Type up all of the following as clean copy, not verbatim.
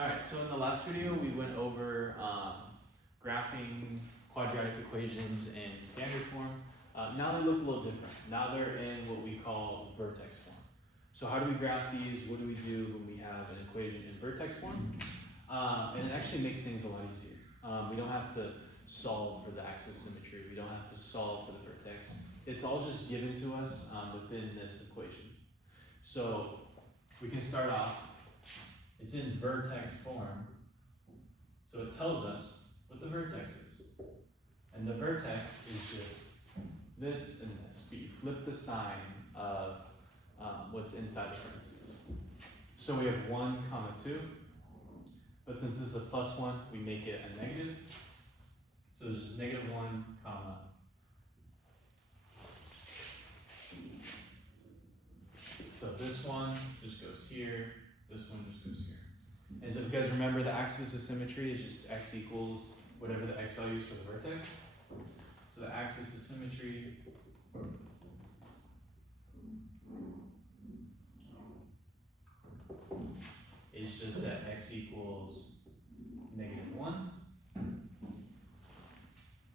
Alright, so in the last video we went over graphing quadratic equations in standard form. Now they look a little different. Now they're in what we call vertex form. So how do we graph these? What do we do when we have an equation in vertex form? And it actually makes things a lot easier. We don't have to solve for the axis symmetry. We don't have to solve for the vertex. It's all just given to us within this equation. So we can start off. It's in vertex form, so it tells us what the vertex is. And the vertex is just this and this, but you flip the sign of what's inside the parentheses. So we have 1, 2, but since this is a plus 1, we make it a negative. So it's just -1, comma. So this one just goes here. This one just goes here. And so if you guys remember, the axis of symmetry is just x equals whatever the x value is for the vertex. So the axis of symmetry is just that x equals -1.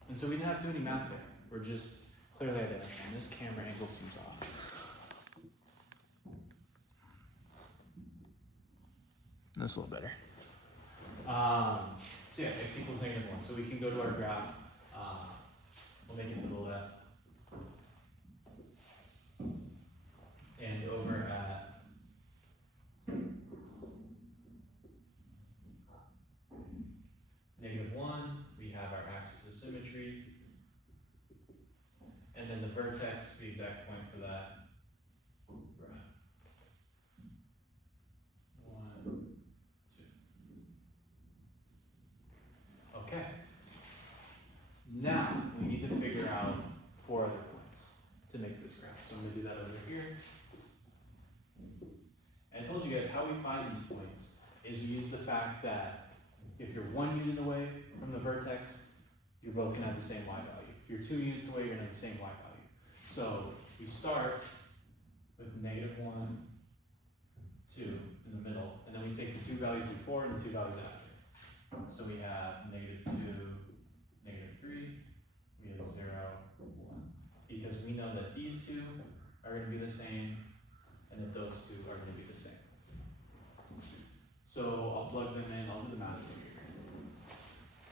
And so we didn't have to do any math there. We're just clearly identifying. This camera angle seems off. That's a little better. So yeah, x equals -1. So we can go to our graph. We'll make it to the left. And over at -1, we have our axis of symmetry. And then the vertex, the exact point for that. Okay. Now we need to figure out 4 other points to make this graph. So I'm going to do that over here. And I told you guys how we find these points is we use the fact that if you're 1 unit away from the vertex, you're both going to have the same y value. If you're 2 units away, you're going to have the same y value. So we start with -1, 2 in the middle, and then we take the 2 values before and the 2 values after. So we have -2, -3, we have 0, 1. Because we know that these 2 are going to be the same, and that those 2 are going to be the same. So I'll plug them in, I'll do the math over here.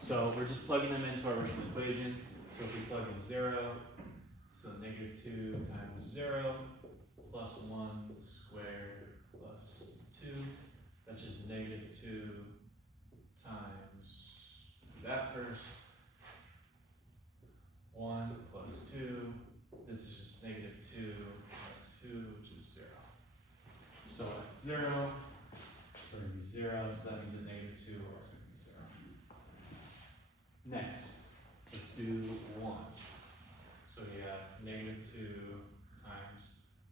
So we're just plugging them into our original equation. So if we plug in 0, so -2 times 0 plus 1 squared plus 2, that's just -2 times that first, 1 plus 2, this is just -2 plus 2, which is 0. So at 0, we're going to be 0, so that means that -2 are also going to be 0. Next, let's do 1. So we have -2 times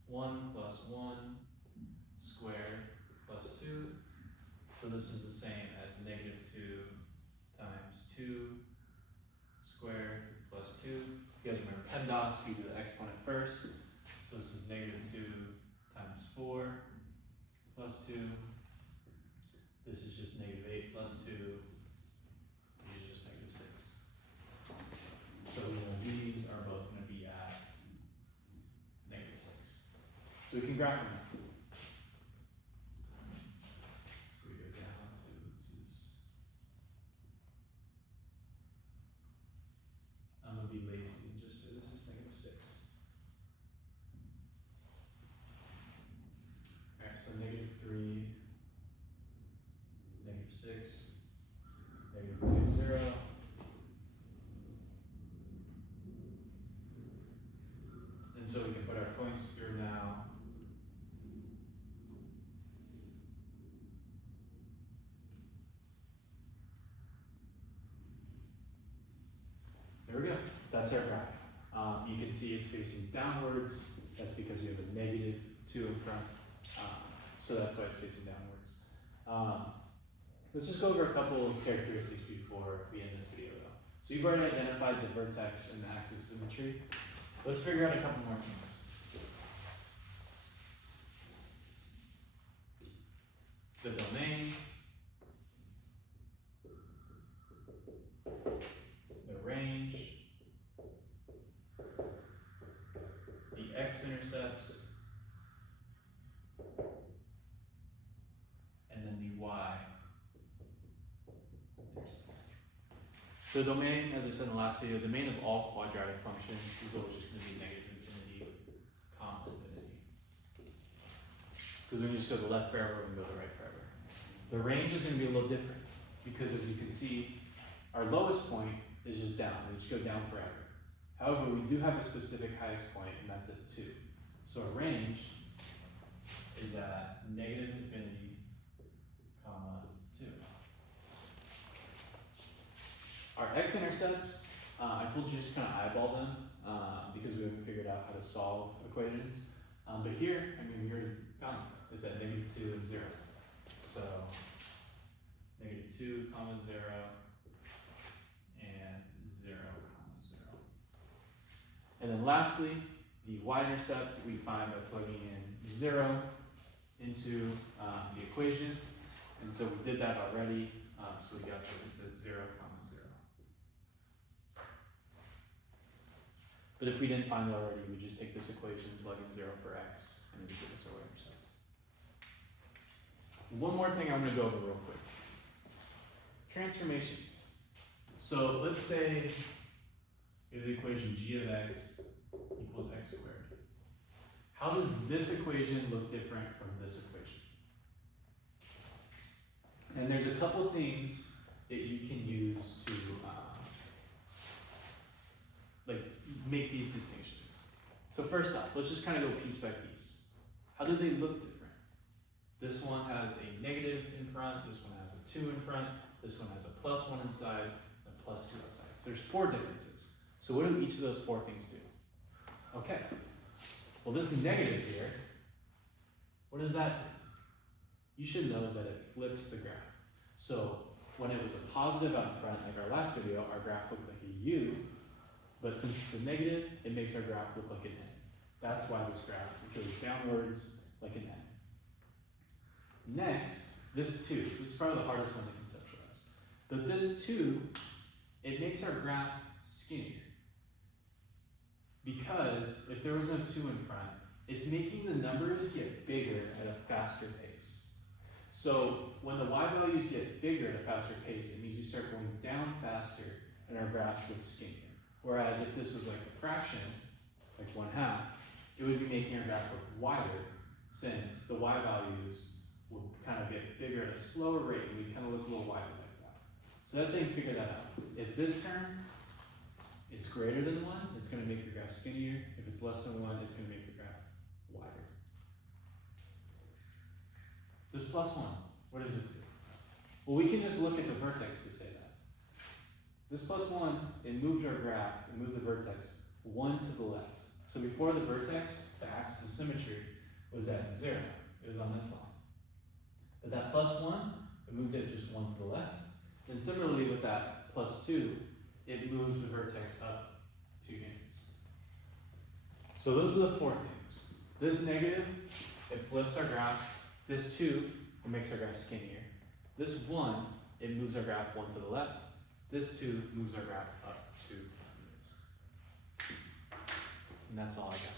1 plus 1 squared plus 2. So this is the same as -2 times 2 squared plus 2. If you guys remember PEMDAS, you do the exponent first. So this is -2 times 4 plus 2. This is just -8 plus 2. These are just -6. So these are both going to be at -6. So we can graph them now. I'm going to be lazy and just say this is -6. Alright, so -3, -6, -2, 0. And so we can put our points through now. There we go. That's our graph. You can see it's facing downwards. That's because you have a -2 in front. So that's why it's facing downwards. Let's just go over a couple of characteristics before we end this video though. So you've already identified the vertex and the axis of symmetry. Let's figure out a couple more things. The domain x-intercepts, and then the y. The domain, as I said in the last video, the domain of all quadratic functions is always just going to be negative infinity, comma infinity. Because when you just go to the left forever, we can go to the right forever. The range is going to be a little different because, as you can see, our lowest point is just down. We just go down forever. However, we do have a specific highest point, and that's at 2. So our range is at negative infinity, comma 2. Our x-intercepts, I told you just kind of eyeball them because we haven't figured out how to solve equations. But here, I mean, we already found it. It's at negative 2 and 0. So negative 2, comma 0, and 0, comma 0. And then lastly, the y-intercept we find by plugging in 0 into the equation. And so we did that already. So we got that it's at 0, comma 0. But if we didn't find it already, we just take this equation, plug in 0 for x, and then we get this our y-intercept. One more thing I'm going to go over real quick. Transformations. So let's say we have the equation g of x equals x squared. How does this equation look different from this equation? And there's a couple things that you can use to make these distinctions. So first off, let's just kind of go piece by piece. How do they look different? This one has a negative in front, this one has a 2 in front, this one has a +1 inside, and a +2 outside. So there's 4 differences. So what do each of those 4 things do? Okay, well this negative here, what does that do? You should know that it flips the graph. So when it was a positive out in front, like our last video, our graph looked like a U, but since it's a negative, it makes our graph look like an N. That's why this graph goes downwards like an N. Next, this 2, this is probably the hardest one to conceptualize. But this 2, it makes our graph skinnier. Because if there was no 2 in front, it's making the numbers get bigger at a faster pace. So when the y values get bigger at a faster pace, it means you start going down faster and our graph looks skinnier. Whereas if this was like a fraction, like 1/2, it would be making our graph look wider since the y values will kind of get bigger at a slower rate and we kind of look a little wider like that. So that's how you figure that out. If this term is greater than 1, it's going to make your graph skinnier. If it's less than 1, it's going to make your graph wider. This +1, what does it do? Well, we can just look at the vertex to say that. This +1, it moved our graph, it moved the vertex 1 to the left. So before the vertex, the axis of symmetry was at 0. It was on this line. But that +1, it moved it just 1 to the left. And similarly with that +2, it moved the vertex up 2 units. So those are the 4 things. This negative, it flips our graph. This 2, it makes our graph skinnier. This 1, it moves our graph 1 to the left. This 2 moves our graph up 2 units. And that's all I got.